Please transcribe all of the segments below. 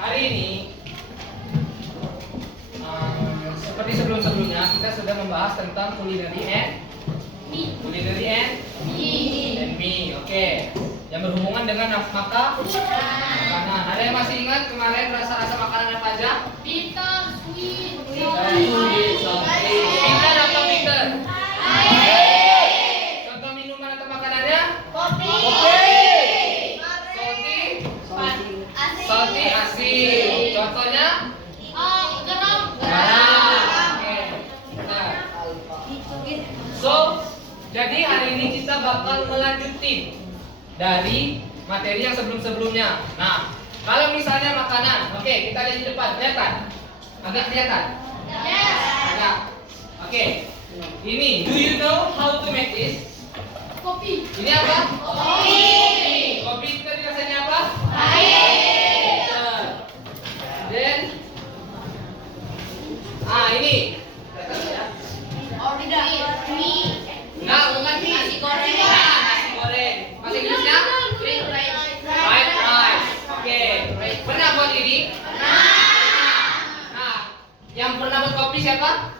hari ini seperti sebelum-sebelumnya kita sudah membahas tentang culinary and me. Oke. Yang berhubungan dengan makanan. Ada yang masih ingat kemarin rasa-rasa makanan apa aja? Bitter, sweet, Bitter atau bitter? Contoh minuman atau makanannya? kopi, Salty, asin. Contohnya? garam, Oke. Nah. So, jadi hari ini kita bakal melanjutin dari materi yang sebelum-sebelumnya. Nah, kalau misalnya makanan, oke, kita lihat di depan, kelihatan? Agak kelihatan? Agak. Oke. Ini, do you know how to make this? kopi, Ini apa? kopi, Kopi itu tadi rasanya apa? air, Then, ini. mie, Enggak, bukan mie. nasi goreng, Nasi goreng. Bahasa Inggrisnya? Fried rice. Oke. Pernah buat ini? Nah, yang pernah buat kopi siapa?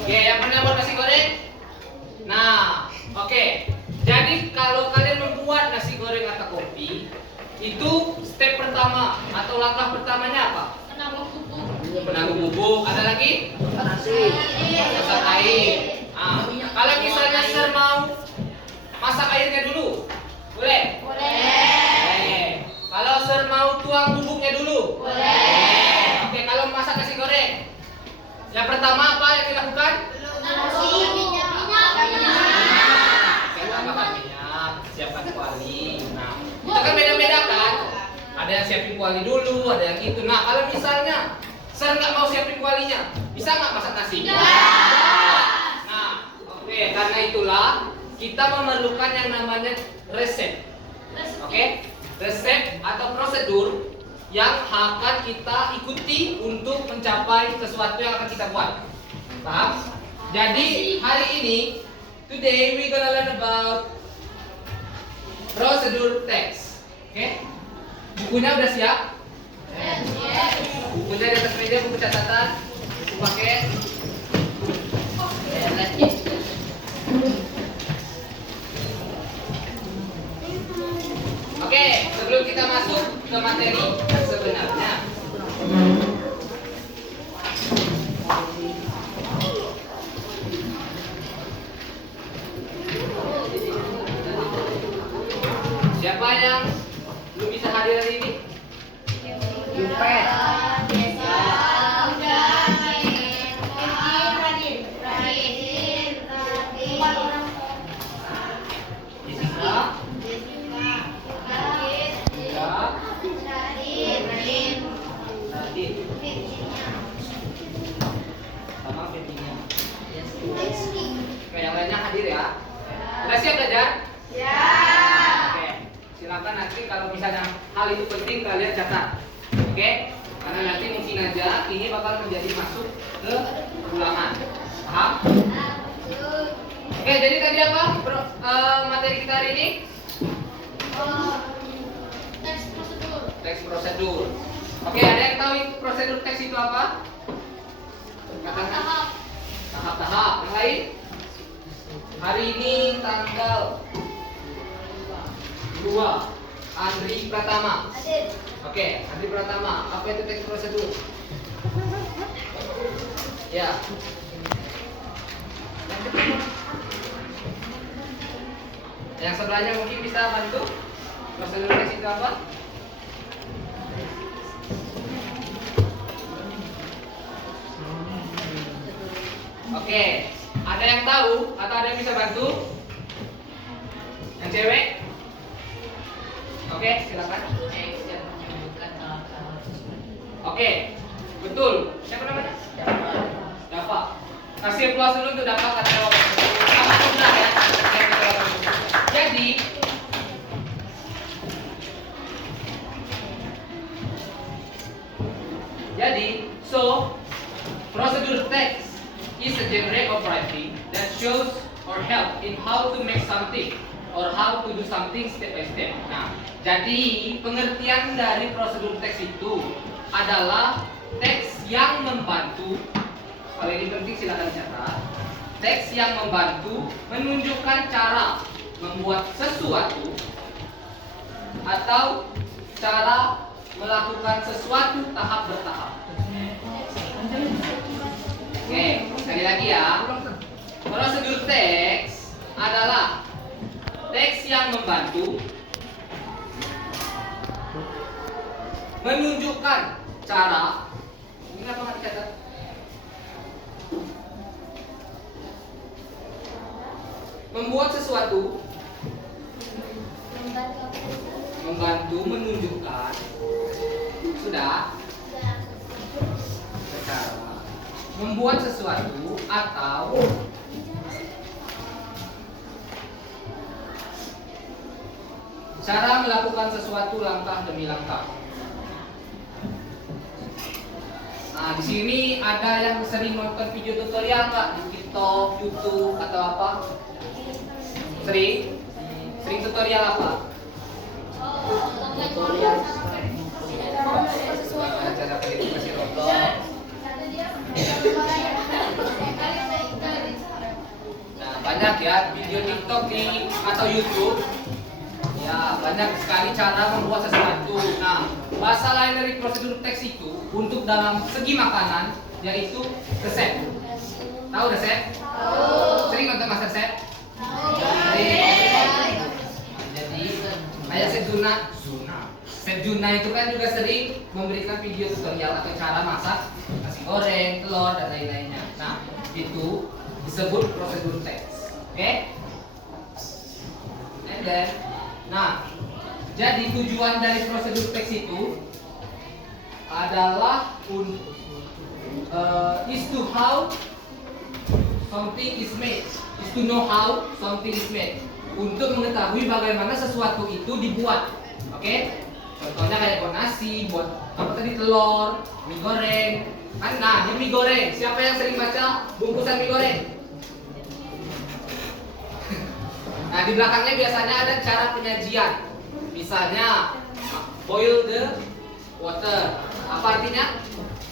Oke, yang pernah buat nasi goreng? Nah, oke. Jadi kalau kalian membuat nasi goreng atau kopi, itu step pertama atau langkah pertamanya apa? Penanggung bubuk. Ada lagi? Masak air. Nah, kalau misalnya Sir mau masak airnya dulu, boleh? Boleh. Kalau Sir mau tuang bubuknya dulu, boleh. Oke, kalau masak nasi goreng, yang pertama apa yang dilakukan? Tambahkan minyak, siapkan kuali. Nah, itu kan beda-beda kan? Ada yang siapin kuali dulu, ada yang itu. Nah, kalau misalnya Sir nggak mau siapin kualinya, bisa nggak masak nasi? Nah, oke, karena itulah kita memerlukan yang namanya resep. Oke, resep atau prosedur yang akan kita ikuti untuk mencapai sesuatu yang akan kita buat. Paham? Jadi hari ini, today we gonna learn about procedure text. Oke? Bukunya udah siap? Bukunya di atas meja, buku catatan, buku paket. Oke, sebelum kita masuk ke materi sebenarnya. Siapa yang belum bisa hadir hari ini? Jessica, Nadine, sama Virginia. Oke, yang lainnya hadir ya. Udah siap belajar? Oke, silakan nanti kalau misalnya hal itu penting kalian catat. Oke, karena nanti mungkin aja ini bakal menjadi masuk ke ulangan. Paham? Oke, jadi tadi apa materi kita hari ini? Teks prosedur. Oke, ada yang tahu itu prosedur teks itu apa? Katakan. Tahap-tahap. Yang lain? Hari ini tanggal 2 Andri Pratama. Oke, Andri Pratama. Apa itu teks prosedur? Ya. Yang sebelahnya mungkin bisa bantu. Prosedur teks itu apa? Oke, ada yang tahu atau ada yang bisa bantu? Yang cewek? Oke, silakan. Oke, betul. Siapa namanya? Dapat. Kasih aplaus dulu untuk Dapat karena jawab. Sama benar ya. Jadi, so procedure text is a genre of writing that shows or help in how to make something or how to do something step by step. Nah, jadi pengertian dari prosedur teks itu adalah teks yang membantu. Kalau ini penting silakan catat. Teks yang membantu menunjukkan cara membuat sesuatu atau cara melakukan sesuatu tahap bertahap. Oke, sekali lagi ya. Prosedur teks adalah teks yang membantu menunjukkan cara. Ini apa nggak dicatat? Membuat sesuatu, membantu menunjukkan, sudah, cara membuat sesuatu atau cara melakukan sesuatu langkah demi langkah. Nah, di sini ada yang sering nonton video tutorial nggak di TikTok, YouTube atau apa? Sering? Sering tutorial apa? Cara verifikasi robot. Nah, banyak ya video TikTok atau YouTube. Ya, banyak sekali cara membuat sesuatu. Nah, bahasa lain dari prosedur teks itu untuk dalam segi makanan yaitu resep. Tahu resep? Tahu. Sering nonton Master Chef? Jadi kayak Chef Juna itu kan juga sering memberikan video tutorial atau cara masak nasi goreng, telur dan lain-lainnya. Nah, itu disebut prosedur teks. Oke? And then, nah, jadi tujuan dari prosedur teks itu adalah is to how something is made, is to know how something is made, untuk mengetahui bagaimana sesuatu itu dibuat. Oke? Contohnya kayak buat nasi, buat apa tadi, telur, mie goreng. Kan, nah, ini mie goreng. Siapa yang sering baca bungkusan mie goreng? Nah, di belakangnya biasanya ada cara penyajian. Misalnya, boil the water. Apa artinya?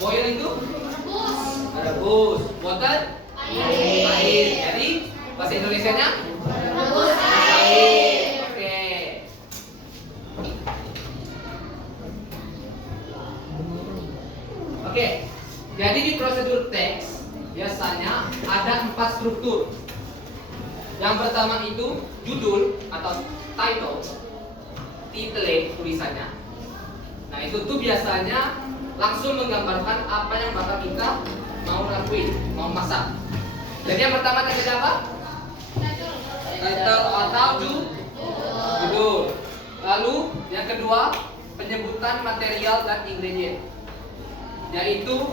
Boil itu? Rebus. Water? Air. Jadi, bahasa Indonesianya? Rebus Air. Oke. Oke. Jadi di prosedur teks biasanya ada 4 struktur. Yang pertama itu judul atau title, tulisannya. Nah, itu tuh biasanya langsung menggambarkan apa yang bakal kita mau lakuin, mau masak. Jadi yang pertama tadi apa? Title atau judul. Lalu yang kedua penyebutan material dan ingredient, yaitu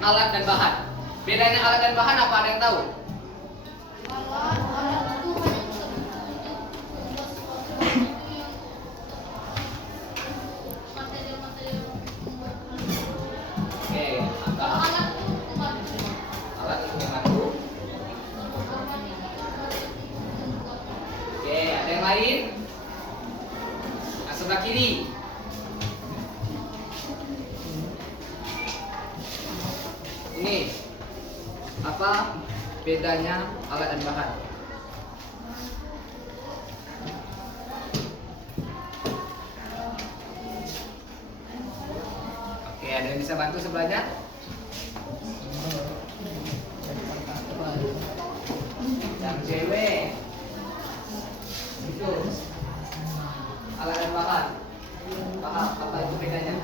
alat dan bahan. Bedanya alat dan bahan apa, ada yang tahu? Lain, nah, sebelah kiri. Ini apa bedanya alat dan bahan? Oke, ada yang bisa bantu sebelahnya? Yang cewek. Itu alat dan bahan. Paham apa itu bedanya?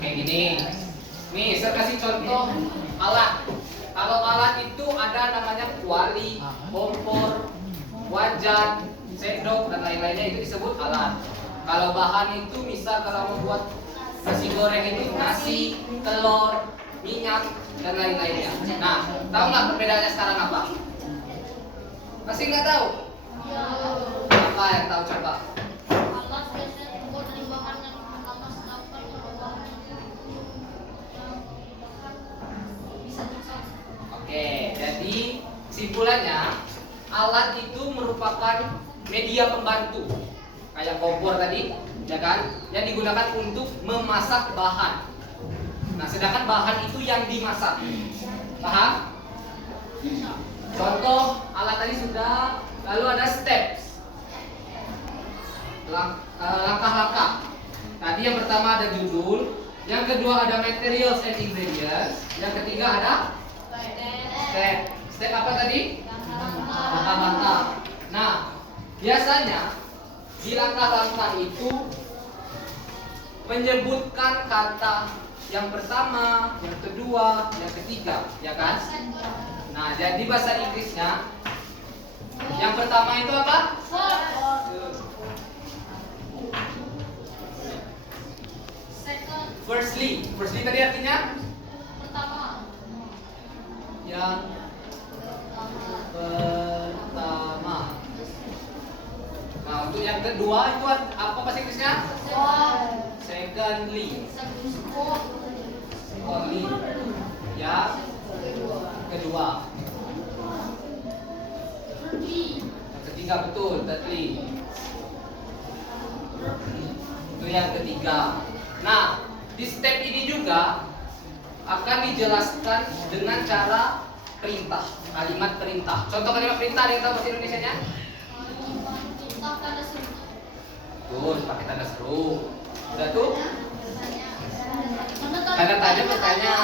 Kayak gini. Nih, saya kasih contoh alat. Kalau alat itu ada namanya kuali, kompor, wajan, sendok dan lain-lainnya, itu disebut alat. Kalau bahan itu misal kalau membuat nasi goreng itu nasi, telur, minyak dan lain-lainnya. Nah, tahu nggak perbedaannya sekarang apa? Masih nggak tahu? Apa yang tahu coba? Alat biasanya terbuat dari bahan yang pertama senapan. kesimpulannya, alat itu merupakan media pembantu kayak kompor tadi, ya kan, yang digunakan untuk memasak bahan. Nah, sedangkan bahan itu yang dimasak. Paham? Contoh alat tadi sudah, lalu ada steps, langkah-langkah. Tadi yang pertama ada judul, yang kedua ada materials and ingredients, yang ketiga ada step. Step apa tadi? Langkah-langkah. Nah, biasanya di langkah-langkah itu menyebutkan kata yang pertama, yang kedua, yang ketiga, ya kan? Nah, jadi bahasa Inggrisnya yang pertama itu apa? Firstly. Firstly tadi artinya yang pertama. Nah, untuk yang kedua itu apa bahasa Inggrisnya? Secondly. Secondly. Yang kedua. Yang ketiga betul, thirdly. Itu yang ketiga. Nah, di step ini juga akan dijelaskan dengan cara perintah, kalimat perintah. Contoh kalimat perintah, ada yang tahu bahasa Indonesianya? Tuh, pakai tanda seru. Udah tuh? Tanda tanya bertanya.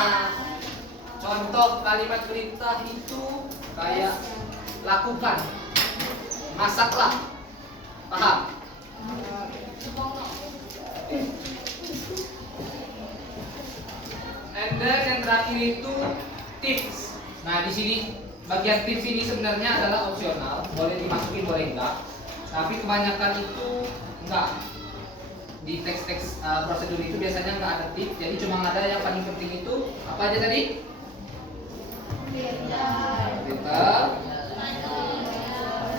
Contoh kalimat perintah itu kayak lakukan, masaklah. Paham? And then yang terakhir itu tips. Nah, di sini bagian tips ini sebenarnya adalah opsional, boleh dimasukin boleh enggak. Tapi kebanyakan itu enggak. Di teks-teks prosedur itu biasanya enggak ada tips, jadi cuma ada yang paling penting itu apa aja tadi? Filter,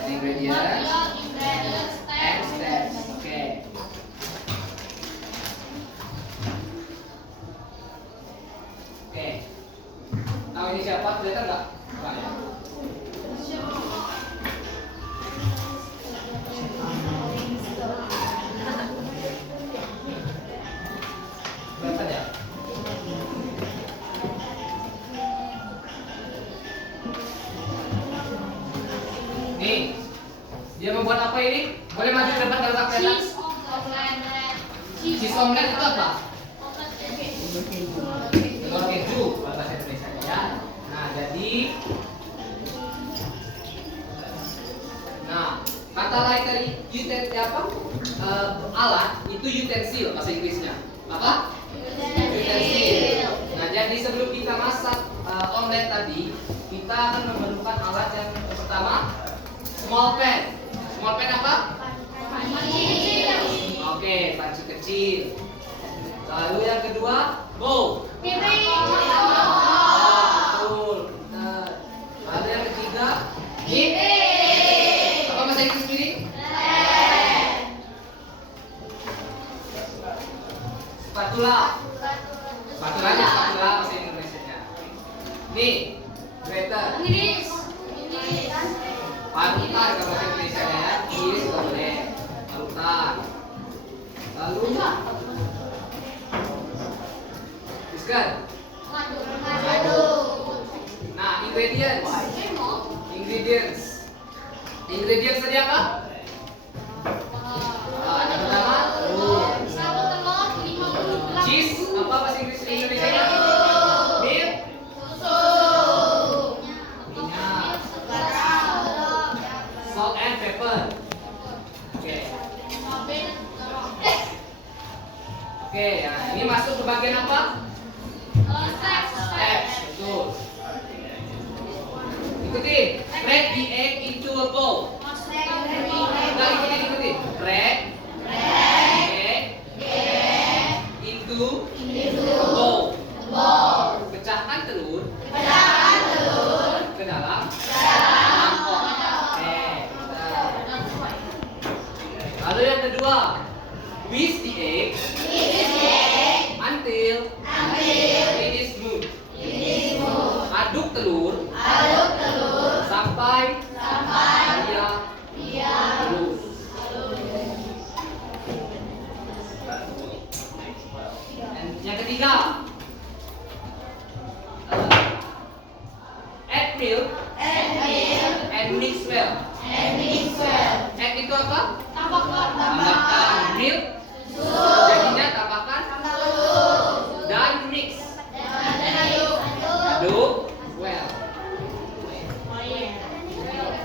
ingredients, and steps. Oke. Oke. Tahu ini siapa? Kelihatan nggak? Nggak ya? Kelihatan ya? Nih, dia membuat apa ini? Boleh maju ke depan kalau tak kelihatan? Cheese omelet itu apa? Telur keju bahasa Indonesia ya. Nah, jadi kata lain dari utensil apa? Alat itu utensil bahasa Inggrisnya. Apa? Utensil. Nah, jadi sebelum kita masak omelet tadi, kita akan memerlukan alat yang pertama small pan. Small pan apa? Oke, panci kecil. Lalu yang kedua, bowl. Betul. Benar. Lalu yang ketiga, apa bahasa Inggris ini? Spatula. Spatula bahasa Indonesia-nya. Nih, grater. Parutan kalau bahasa Indonesia ya. Ini juga boleh. Parutan. Lalu whisker. Nah, ingredients. Ingredients tadi apa? Yang pertama, cheese. Apa bahasa Inggris Indonesia-nya? Milk. Minyak. Salt and pepper. Oke. Oke, ya, ini masuk ke bagian apa? Steps, betul. Ikutin. Crack the egg into a bowl. Nah, ikutin. Crack egg into a bowl. Pecahkan telur ke dalam mangkok. Oke. Lalu yang kedua, whisk the egg until it is smooth. Aduk telur sampai dia lulus. Dan yang ketiga, add milk and mix well. Add itu apa? Tambahkan milk, jadinya tambahkan dan mix. Aduk well.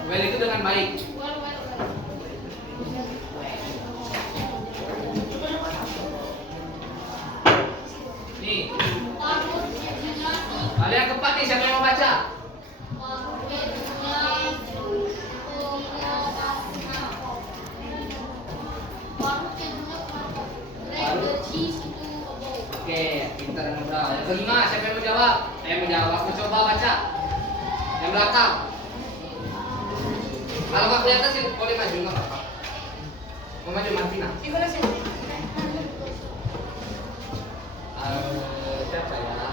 Well itu dengan baik. Nih, hal yang keempat nih, siapa yang mau baca? Oke, pintar dan mudah. Yang kelima, siapa yang mau jawab? Saya mau jawab, mau coba baca. Yang belakang. Kalau nggak kelihatan sih boleh maju, nggak apa-apa. Mau maju Martina. Siapa ya?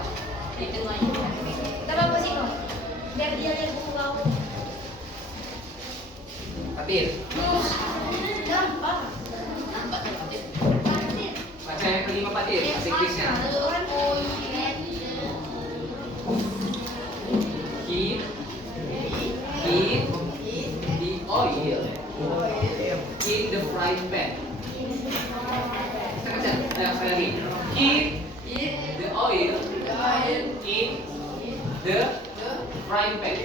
Fatir. Baca yang kelima Fatir, bahasa Inggrisnya. Keep the oil in the frying pan. Kita baca, ayo sekali lagi. Keep the oil in the frying pan.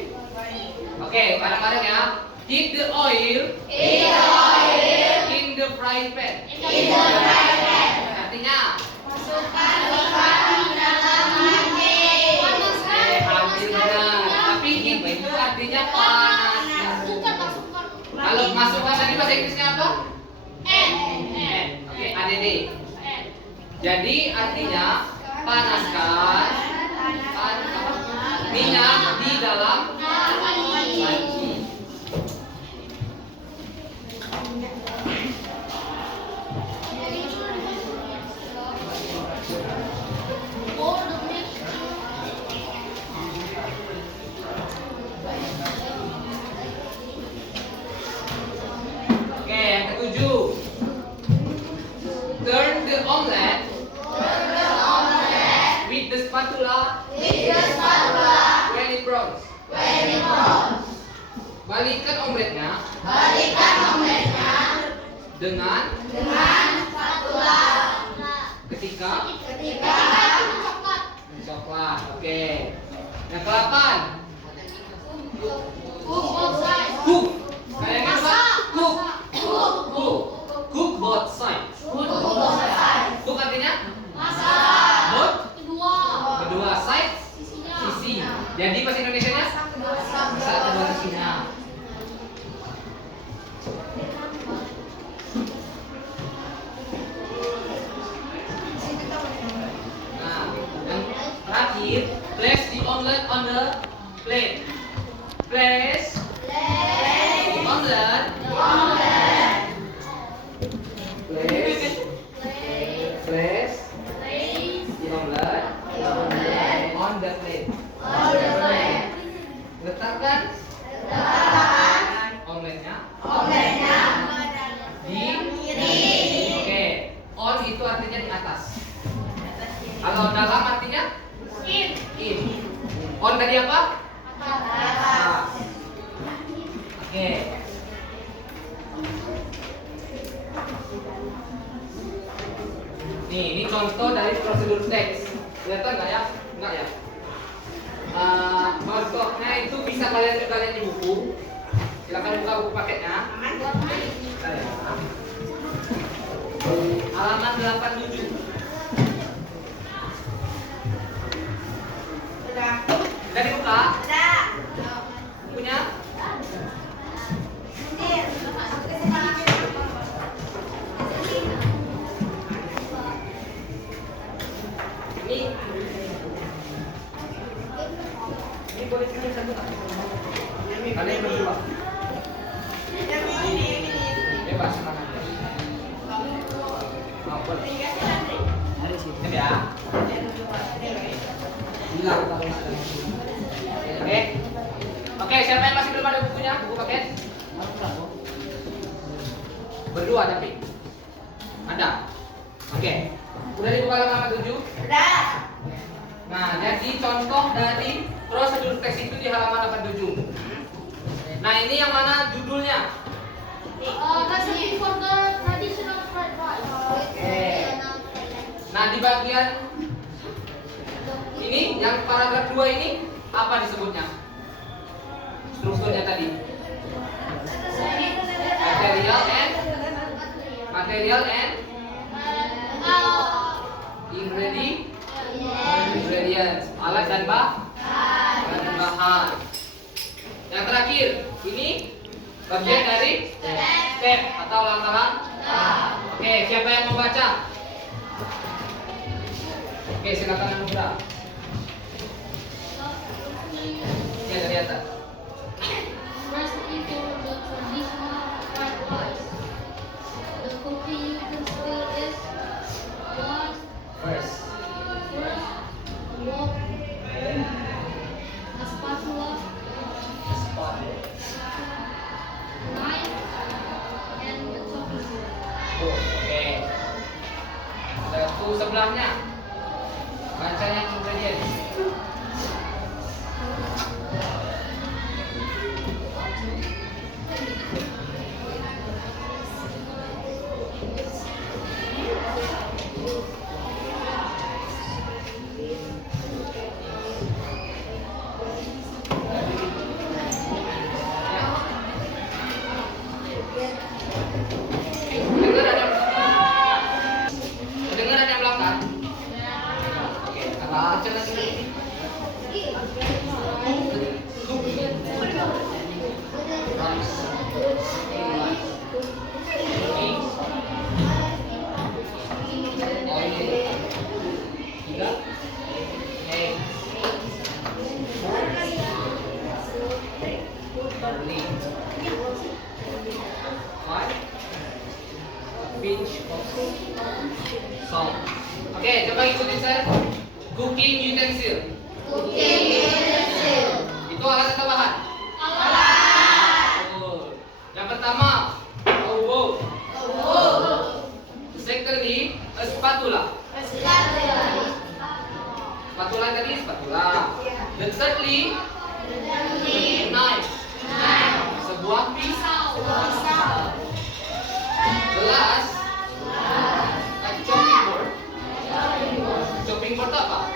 Oke, bareng-bareng ya. Keep the oil in the frying pan. Artinya hampir benar. Tapi itu artinya panas. Kalau masukkan tadi bahasa Inggrisnya apa? Oke, ADD. Jadi artinya panaskan minyak di dalam panci. Oke, yang ketujuh. Turn the omelet with the spatula when it browns. Balikan omeletnya dengan ketika coklat. Oke. Yang ke-8. Cook. Kalian ingat apa? Cook both sides. Cook artinya both kedua side sisi. Jadi bahasa Indonesianya masak kedua sisinya. Nah, yang terakhir, place the omelet on the plate. Place the omelet. Place the omelet on the plate. Letakkan omeletnya di. Oke, on itu artinya di atas. Kalau dalam artinya in. On tadi apa? Atas. Oke. Nih, ini contoh dari prosedur teks. Kelihatan nggak ya? Nggak ya? Contohnya itu bisa kalian di buku. Silakan buka buku paketnya. Halaman 87. Sudah dibuka? Bukunya? Ini boleh pilih satu tak? Kalian berdua. Bebas makan. Boleh. Berdua tapi. Ada. Oke. Udah dibuka halaman 7? Udah. Nah, jadi contoh dari prosedur tes itu di halaman 87. Nah, ini yang mana judulnya? Recipe for the traditional fried rice. Oke. Nah, di bagian ini yang paragraf 2 ini apa disebutnya? Strukturnya tadi. Material and ingredients, alat dan bahan. Yang terakhir, ini bagian dari step atau langkah-langkah. Oke, siapa yang membaca? Oke, silakan Anugrah. Oke, dari atas. Recipe for the traditional fried rice. The cooking utensil is one. First. First, a wok, a spatula, knife, and a chopping board. Oke. Satu sebelahnya. Bacanya ingredients. Dengar ada yang belakang? Oke, agak kecil lagi. Pinch of salt. Oke, coba ikutin saya. Cooking utensil. Cooking utensil. Itu alat atau bahan? Alat. Betul. Yang pertama, a wok. Secondly, a spatula. Spatula tadi spatula. The thirdly, knife. Sebuah pisau. The last, a chopping board. Chopping board itu apa?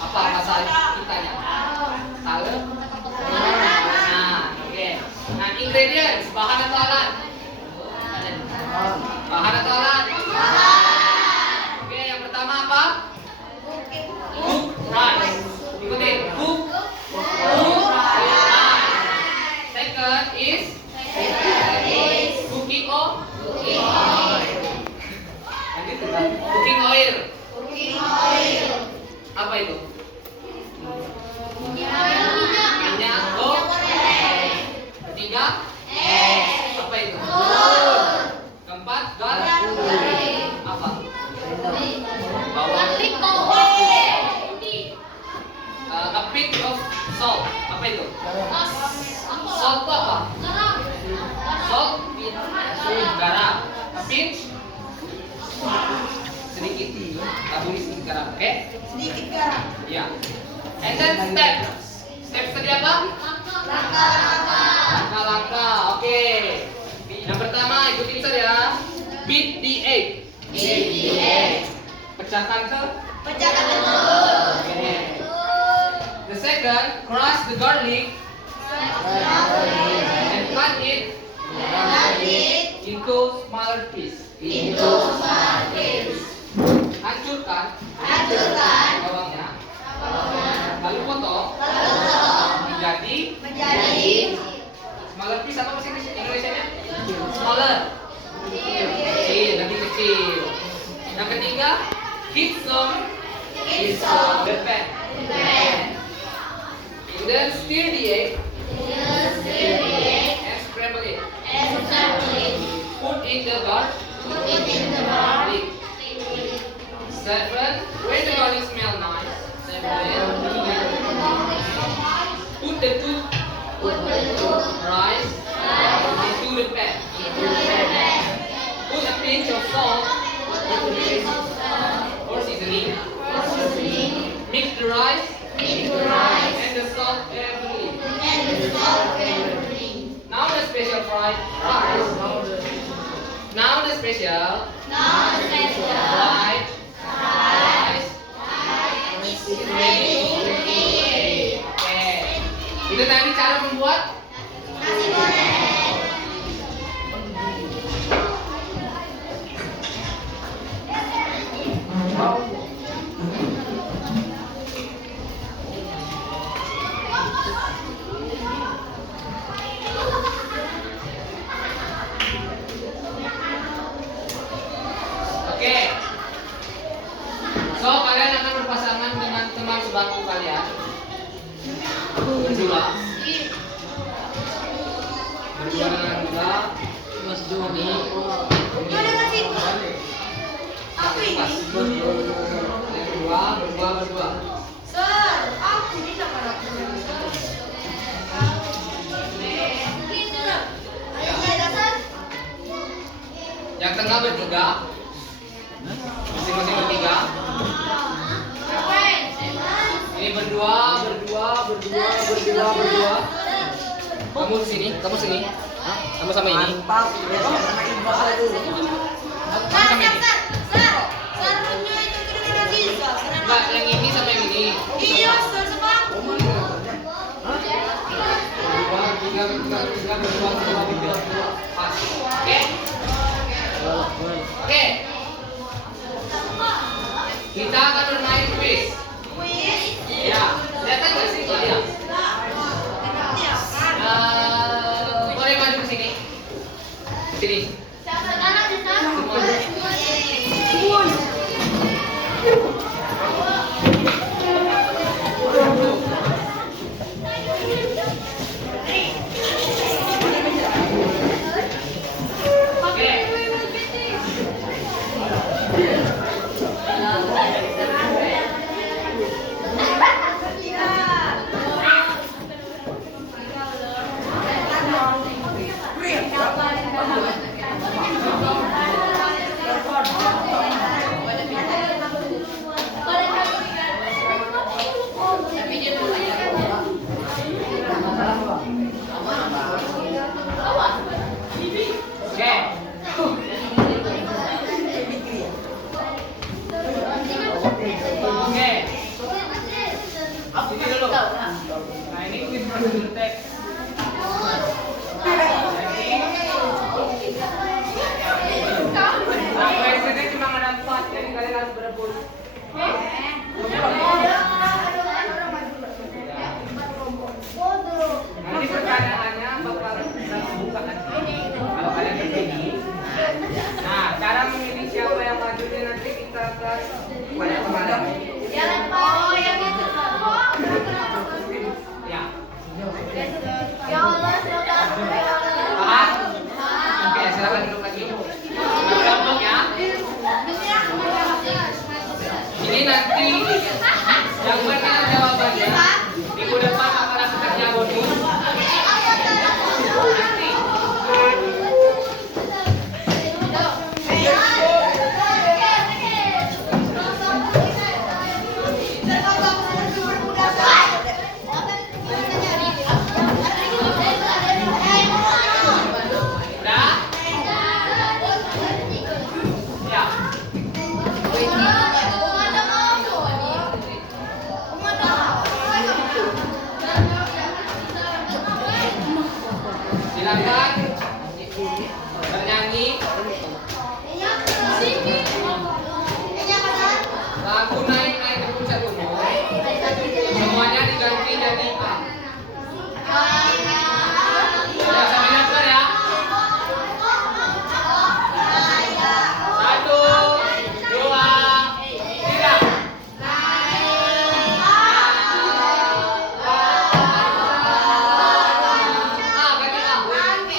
Apa bahasa kitanya? Talem. Nah, oke. Nah, ingredients, bahan atau alat? Bahan atau alat? Oke, yang pertama apa? Cook rice. Ikutin. Cook rice. Second is cooking oil. Lanjut ke cooking oil. Apa itu? Minyak. Ketiga, apa itu? Keempat, apa? Bawang. A pinch of salt. Apa itu? Salt itu apa? Salt, garam. A pinch, sedikit. Taburi sedikit garam, oke? Sedikit garam. Ya. And then step. Step tadi apa? Langkah-langkah. Oke. Yang pertama ikutin saja. Beat the egg. Pecahkan telur. Oke. The second, crush the garlic and cut it into smaller piece. Hancurkan bawangnya. Lalu potong. Menjadi smaller piece apa bahasa Indonesia-nya? Smaller. Kecil, lebih kecil. Yang ketiga, heat some the pan. And then stir the egg and scramble it. Put in the garlic. Seven, when the garlic smell nice, put the two white rice. Now the special. White rice is ready to eat. Oke. Itu tadi cara membuat Nasi goreng. Oke. So, kalian akan berpasangan dengan teman sebangku kalian. Berdua. Berdua dengan dua. Mas Joni. Mana masih? Aku ini. Berdua. Sir, aku ini sama aku. Yang tengah bertiga. Masing-masing bertiga. Ini berdua. Kamu sini. Kamu sama ini. Mantap, biasa sama ibu saya dulu. Kamu sama ini. Enggak, yang ini sama yang ini. Iya, sir, sebab. Berdua, tiga, berdua. Pas. Oke. Oke. Kita akan bermain quiz. Ya, kelihatan nggak sih kalian? Boleh maju ke sini. Ke sini. Oke. Oke. Sini dulu. Nah, ini quiz prosedur teks. Nah, quiznya cuma ada 4, jadi kalian harus berebut. Nanti pertanyaannya bakal kita buka nanti. Kalau kalian terpilih. Nah, cara memilih siapa yang maju nanti kita akan pada kemana? Oh, yang itu. Ya. Ya Allah, silakan. Paham? Oke, silakan duduk lagi. Kelompok ya. Ini nanti yang benar jawabannya minggu depan akan aku kerja bonus. Nanti. Udah? Ya. Silakan bernyanyi lagu naik ke puncak gunung. Semuanya diganti jadi A. Udah sampai daftar ya. 1, 2, 3. A, ganti A.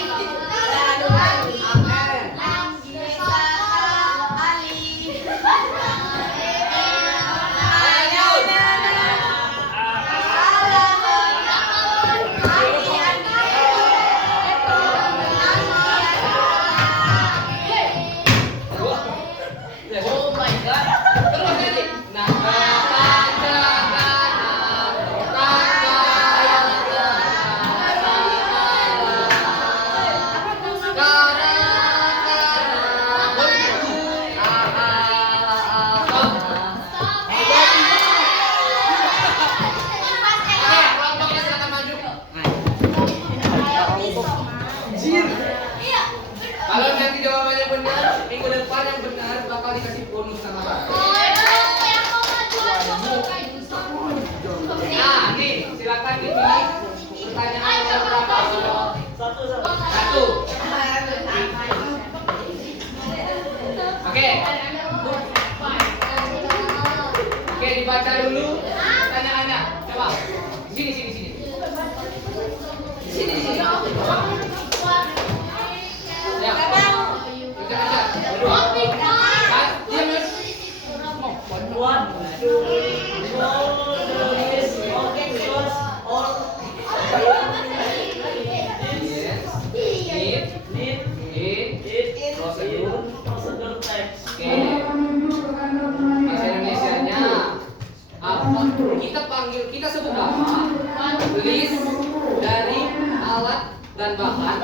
alat dan bahan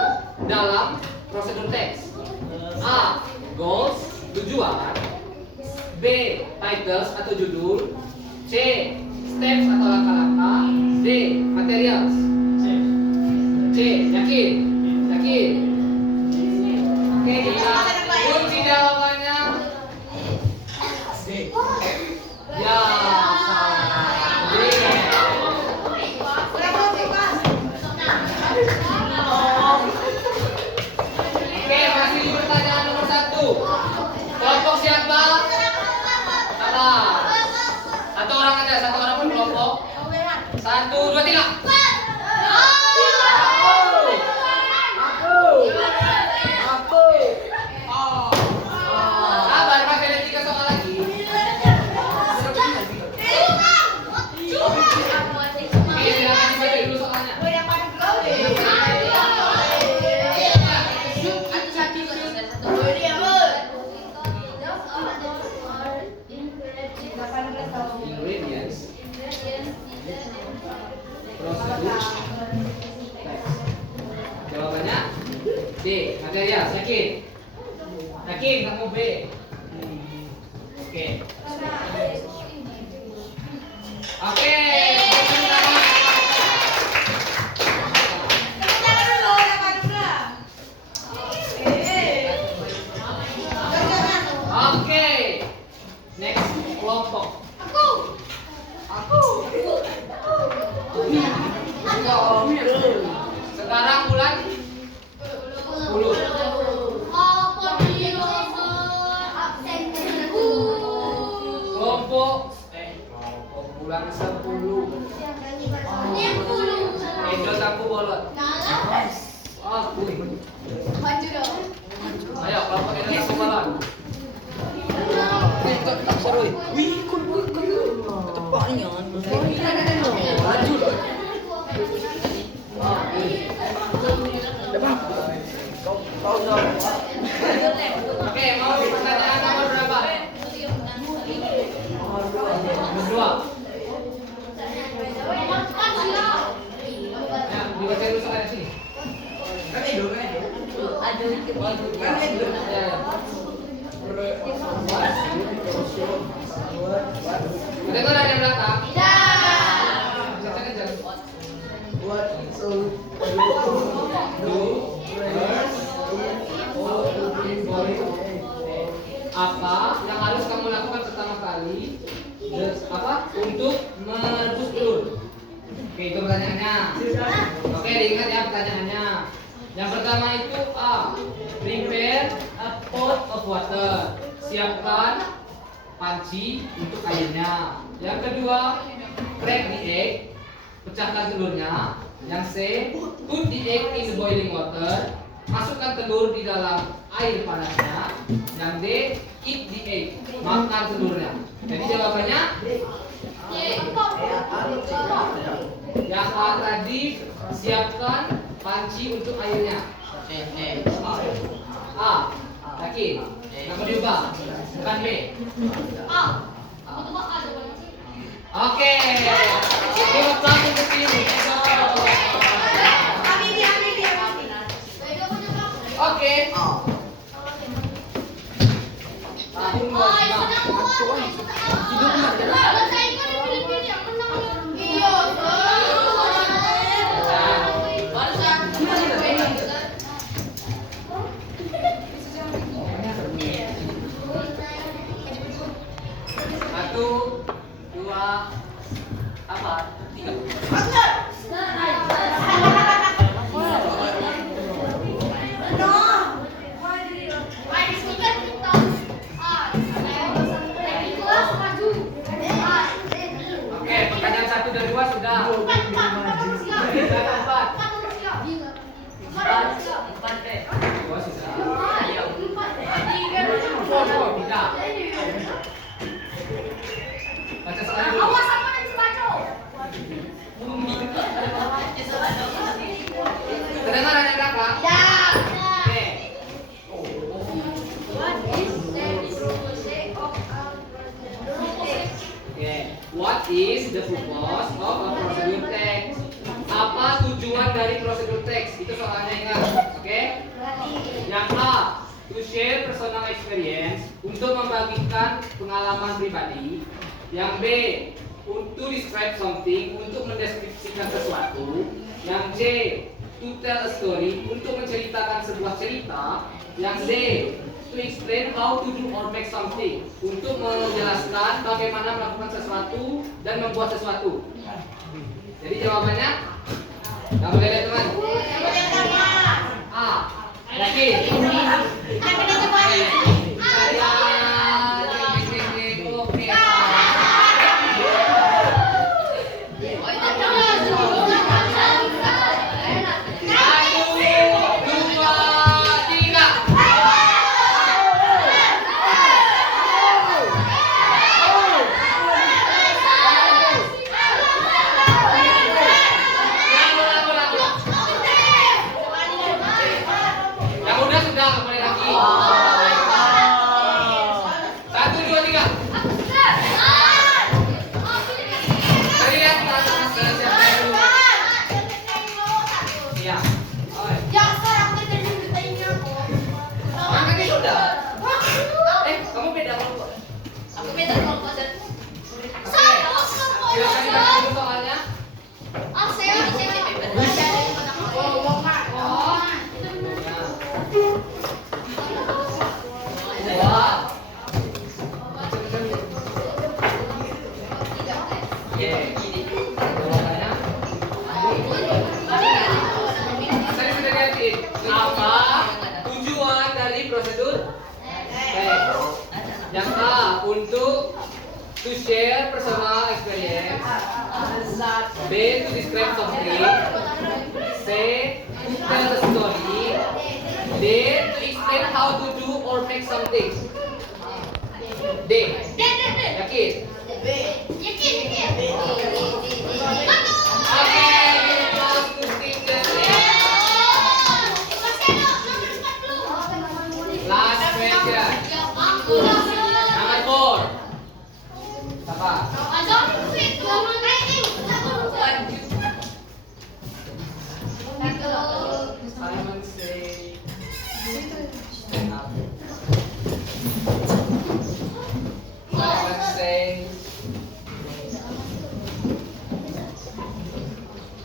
dalam prosedur teks? A. Goals, tujuan. B. Titles atau judul. C. Steps atau langkah-langkah. D. Materials. C. Yakin? Yakin? Oke, kunci jawabannya ya. Oke, masih pertanyaan nomor 1. Kelompok siapa? Salah. Satu orang aja, satu orang per kelompok. 1, 2, 3. Sabar, masih ada 3 soal lagi. Oke, silakan dibaca dulu soalnya. Ingredients. Prosedur teks. Jawabannya D. Material. Yakin? Yakin kamu B? Oke. Oke. Oke. Next kelompok. Sekarang bulan 10. Kelompok bulan 10. Edo sapu bolot. Aku. Ayo kelompok Edo sapu bolot. Oke, mau pertanyaan nomor berapa? Nomor 2. Ya, dibaca dulu soalnya sini. Ya, ya. Dengar ada yang belakang? Bacakan jangan. Apa yang harus kamu lakukan pertama kali untuk merebus telur? Oke, itu pertanyaannya. Oke, diingat ya pertanyaannya. Yang pertama itu A. Prepare a pot of water. Siapkan panci untuk airnya. Yang kedua, crack the egg. Pecahkan telurnya. Yang C. Put the egg in the boiling water. Masukkan telur di dalam air panasnya. Yang D. Eat the egg. Makan telurnya. Jadi jawabannya yang A tadi, siapkan panci untuk airnya. A. Yakin? Nama diubah? Bukan B. Oke. Kita langsung ke sini. Oke. Tahun 1, 2, 1 dan 2 sudah. 4. Baca sekali dulu. Awas sama nanti baca. Kedengaran yang belakang? Ya. Oke. What is the purpose of a procedure text? Apa tujuan dari prosedur teks. Itu soalnya ingat. Oke? Yang A, to share personal experience, untuk membagikan pengalaman pribadi. Yang B, to describe something, untuk mendeskripsikan sesuatu. Yang C, to tell a story, untuk menceritakan sebuah cerita. Yang D, to explain how to do or make something, untuk menjelaskan bagaimana melakukan sesuatu dan membuat sesuatu. Jadi jawabannya, kamu lihat teman. A, yakin? Apa tujuan dari prosedur teks? Yang A, untuk to share personal experience. B, to describe something. C, to tell a story. D, to explain how to do or make something. D, yakin? Oke, last question. Number 4. Apa? Simon say stand up. Simon say.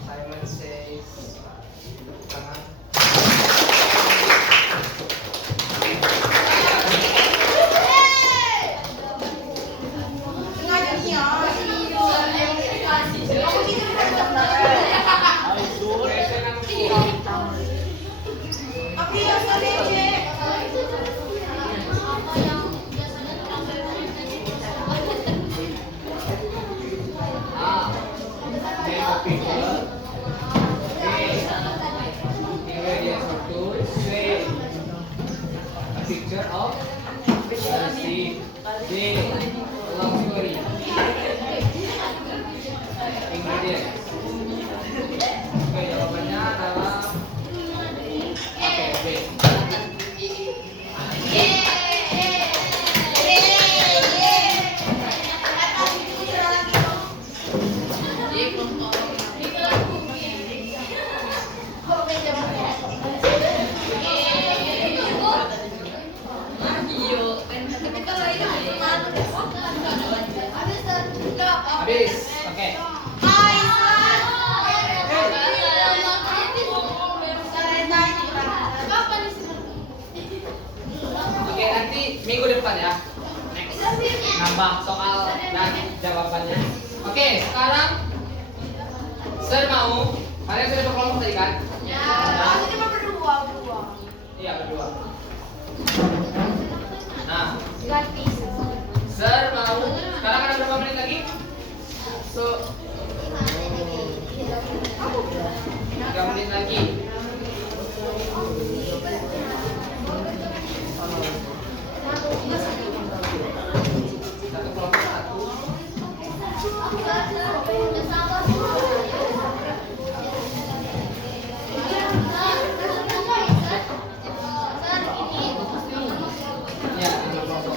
Simon says. Tangan. Picture of the scene. D, long story. Ingredients. Oke, jawabannya adalah oke. Habis. Oke. Oke, nanti minggu depan ya. Next. Nambah soal dan jawabannya. Oke, sekarang Sir mau, kalian sudah berkelompok tadi kan? Ya, cuma berdua. Iya, berdua. Nah, Gratis. Sir mau, sekarang ada berapa menit lagi? 3 menit lagi. Satu kelompok satu. Ya, satu kelompok.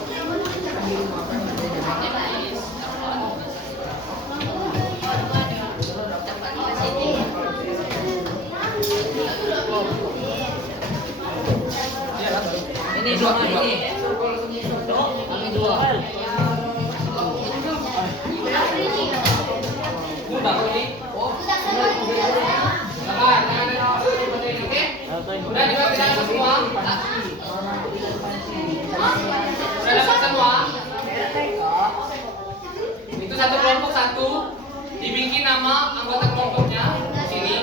ini dua ini. Kami dua. Udah ini. Sabar, jangan oke? Udah dibagikan semua? Udah dapat semua? Itu satu kelompok satu. Dibikin nama anggota kelompoknya di sini.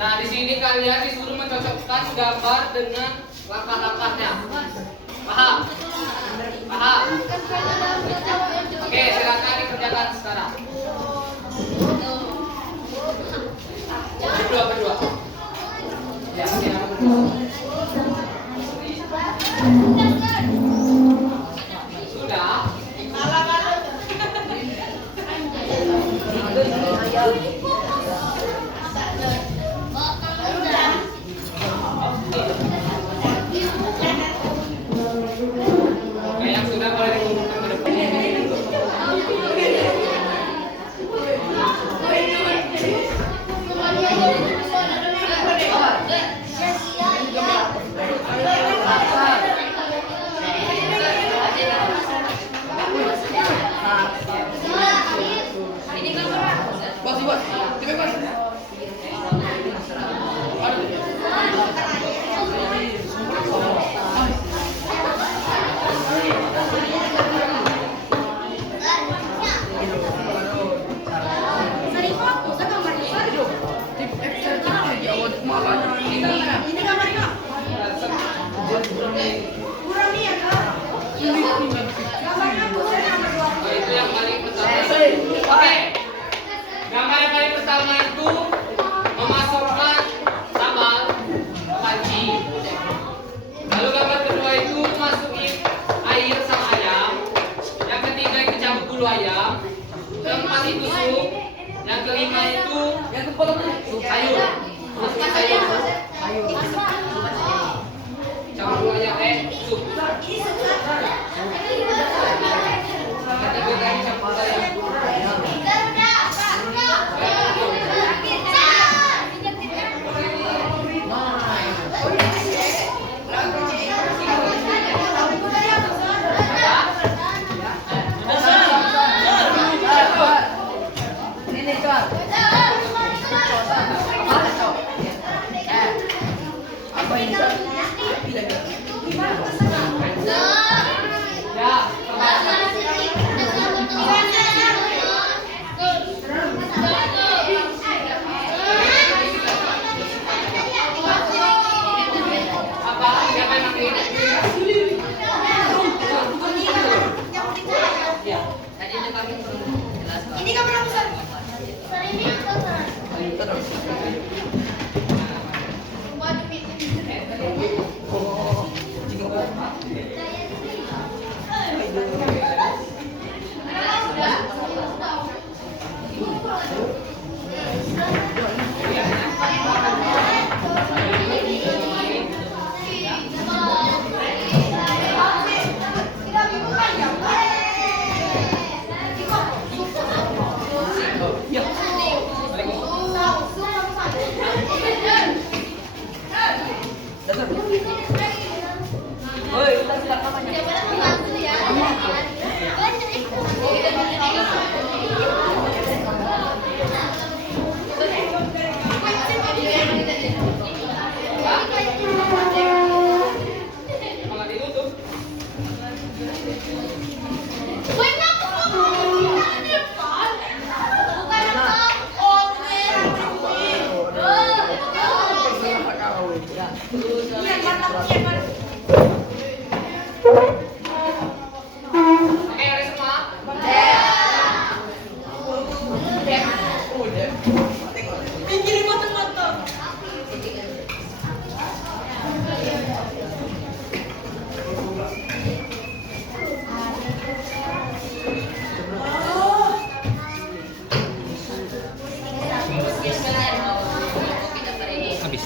Nah, di sini kalian disuruh mencocokkan gambar dengan langkah-langkahnya. Paham? Paham? Oke, silakan dikerjakan sekarang. Berdua. Ya, oke, nama berdua. Sudah. Oke, yang sudah boleh dikumpulkan ke depan. Itu yang paling pertama. Oke. Gambar yang paling pertama itu memasukkan sambal panci. Lalu gambar kedua itu masukin air sama ayam. Yang ketiga itu cabut bulu ayam. Keempat itu sup. Yang kelima itu sayur. Masukkan sayur. Cabut bulu ayam sup. Ketiga tadi cabut ayam. Ini kamera besar. Oke, ada semua? Pikirin matang-matang. Habis.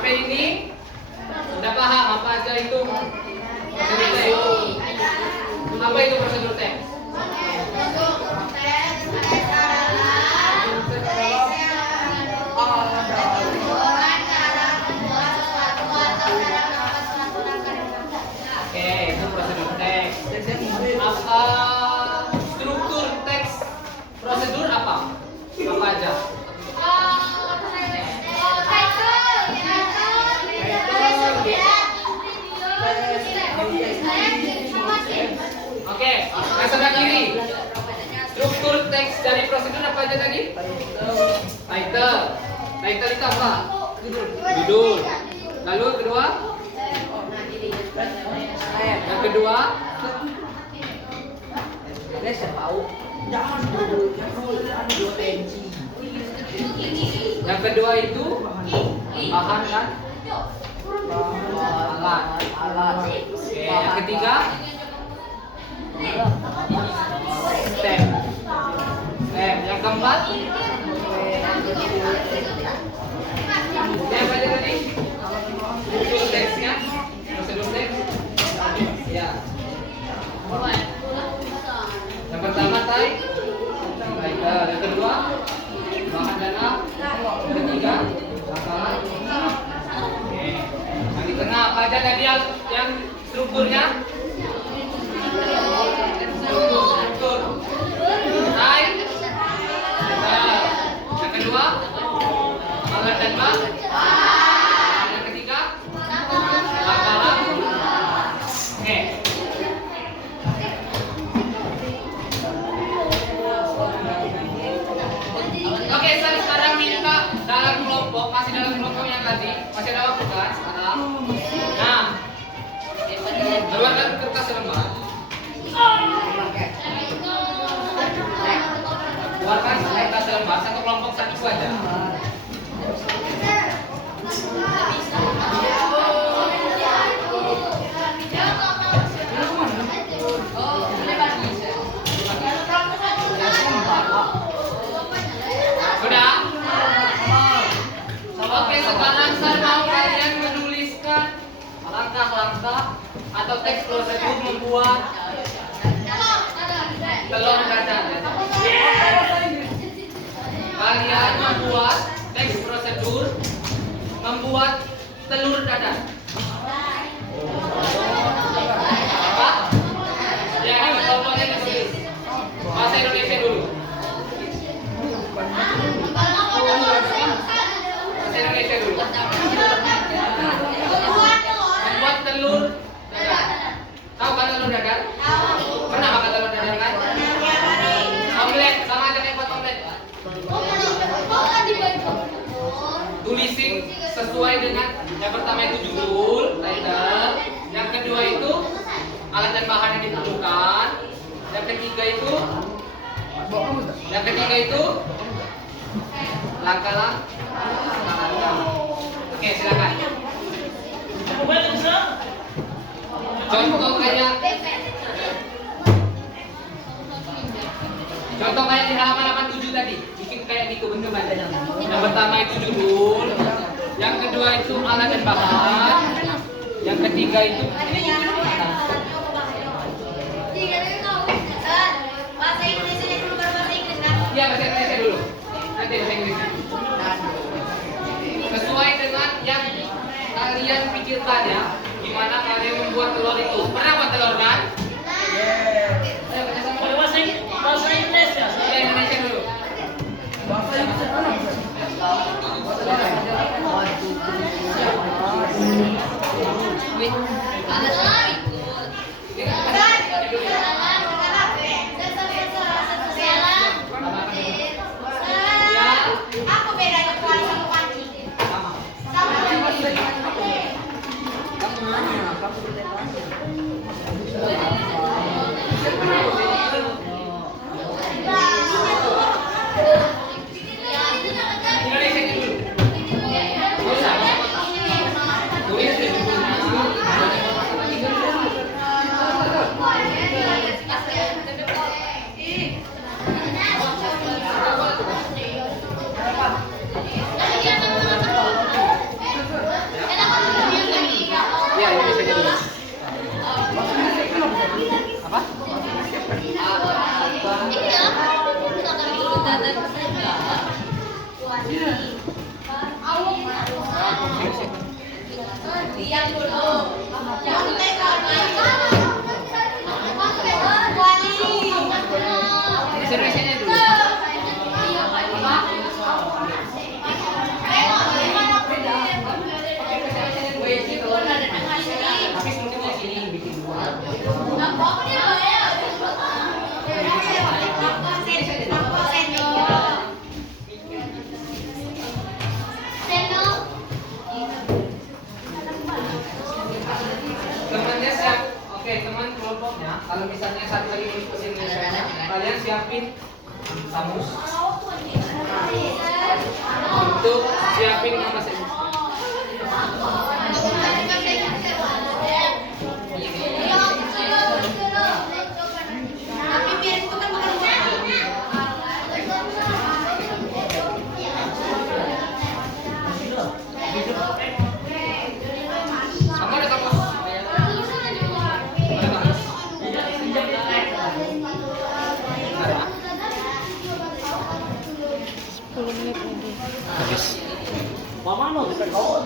Sampai ini udah paham apa aja itu prosedur teks? Apa itu prosedur teks? Oke, itu prosedur teks. Apa struktur teks prosedur apa? Apa aja? Oke, yang sebelah kiri. Struktur teks dari prosedur apa aja tadi? Title. Title itu apa? Judul. Lalu kedua? Yang kedua? Yang kedua itu bahan kan? Alat. Oke, yang ketiga? Step. Yang keempat? Yang apa aja tadi? Prosedur teksnya? Prosedur teks? Ya. Yang pertama title. Yang kedua bahan dana. Yang ketiga bakalan. Oke. Yang di tengah apa aja tadi yang strukturnya? Struktur. Yang kedua alat dan bahan. Yang ketiga bakalan. Oke. Oke, saya sekarang minta dalam kelompok, masih dalam kelompok yang tadi, masih ada waktu kan sekarang? Nah, keluarkan kertas lembar. Keluarkan kertas lembar, satu kelompok satu aja. Sudah? Oke, sekarang saya mau kalian menuliskan langkah-langkah atau teks prosedur membuat telur dadar. Kalian membuat teks prosedur membuat telur dadar. Apa? Ya, ini kelompoknya ditulis. Bahasa Indonesia dulu. Bahasa Indonesia dulu. Membuat telur dadar. Tahu kan telur dadar? Pernah makan telur dadar kan? Omelet, sama aja kayak buat omelet. Tulisin sesuai dengan yang pertama itu judul, title. Yang kedua itu alat dan bahan yang diperlukan. Yang ketiga itu langkah-langkah. Oke, silakan. Contoh kayak di halaman 87 tadi, bikin kayak gitu bener-bener. Yang pertama itu judul, yang kedua itu alat dan bahan, yang ketiga itu Bahasa Indonesia dulu baru bahasa Inggris kan? iya bahasa Indonesia dulu, nanti bahasa Inggris. Sesuai dengan yang kalian pikirkan ya, gimana kalian membuat telur itu. Pernah buat telur kan? Ayo baca sama dulu. Bahasa Inggris ya. Bahasa Indonesia dulu. Apa bedanya kuali sama panci? Sama. Indonesia dulu. Nggak usah. Diam dulu. Nyontek Reservasinya dulu. Habis mungkin mau sini bikin dua. Temannya siap. Oke, teman kelompoknya. Kalau misalnya satu lagi ikutin kalian siapin samus untuk siapin nama saya. Kamu ada kamus? Ada kamus? Ada? 10 menit lagi. Habis. Mama no, kau.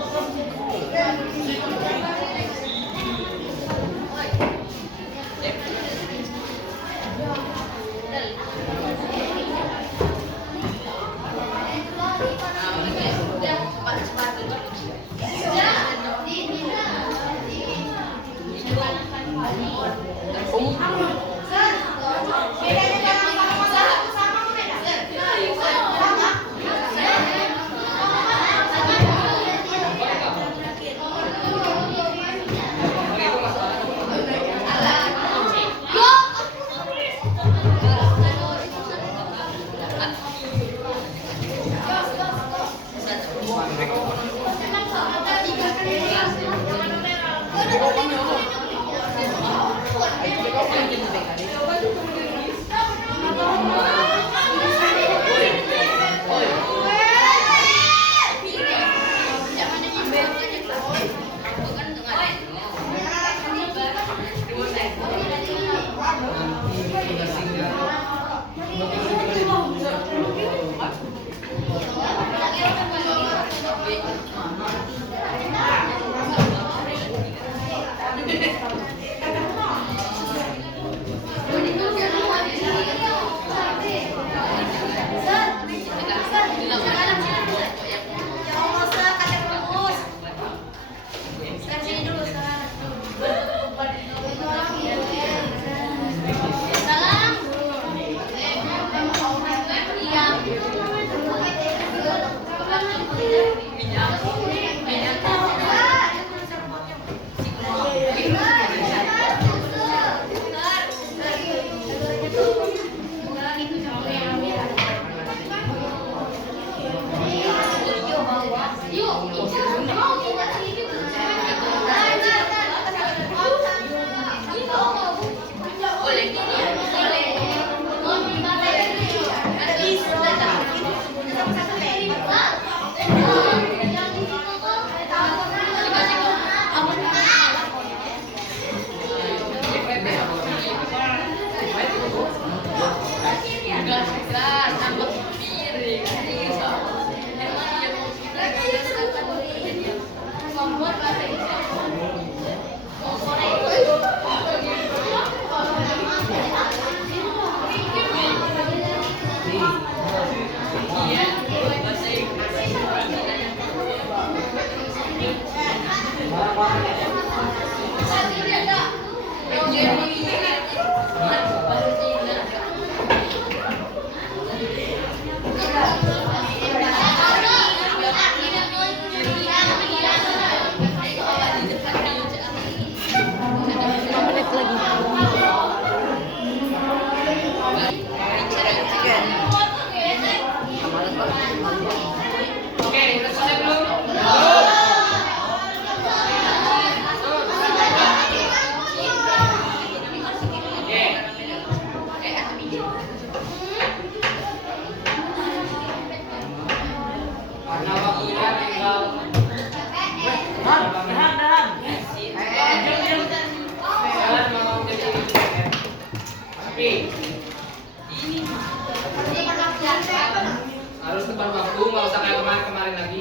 Harus tepat waktu, nggak usah kayak kemarin lagi.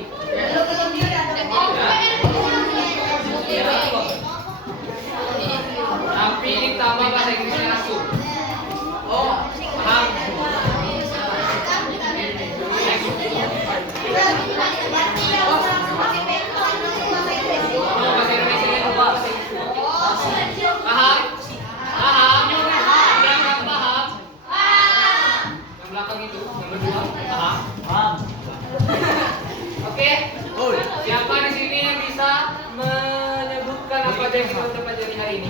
aja yang kita pelajari hari ini?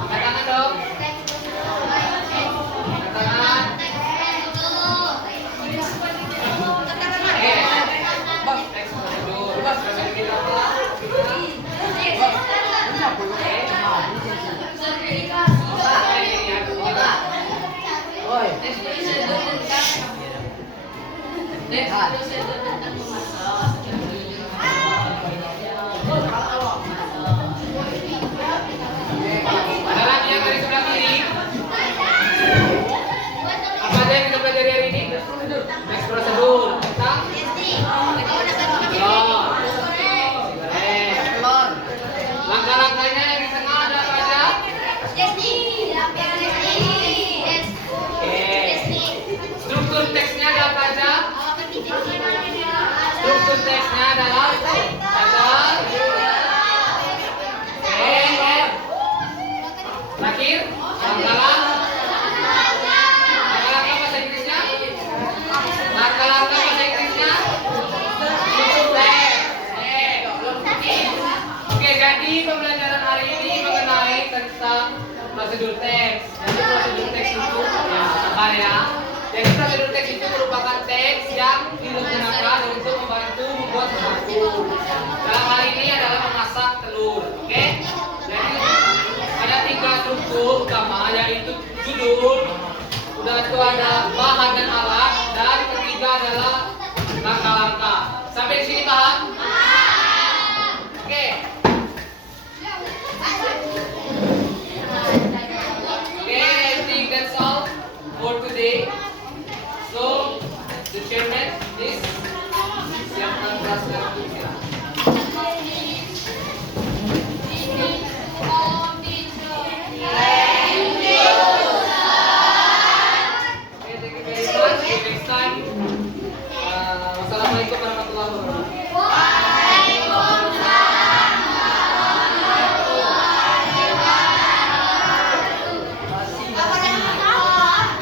Angkat tangan dong. Angkat tangan. Teks prosedur. Prosedur kita apa? Oi. Ada lagi yang dari sebelah kiri? Apa aja yang kita pelajari hari ini? Teks prosedur tentang telur. Langkah-langkahnya yang di tengah ada apa aja? Oke. Struktur teksnya ada apa aja? Struktur teksnya adalah ada. Terakhir, langkah-langkah bahasa Inggrisnya. Langkah-langkah bahasa Inggrisnya. Struktur teks. Oke, jadi pembelajaran hari ini mengenai tentang prosedur teks. Jadi prosedur teks itu ya sabar ya. Jadi prosedur teks itu merupakan teks yang digunakan untuk membantu membuat sesuatu. Dalam hal ini adalah memasak telur. Oke? Jadi ada 3 struktur utama, yaitu judul, udah itu ada bahan dan alat,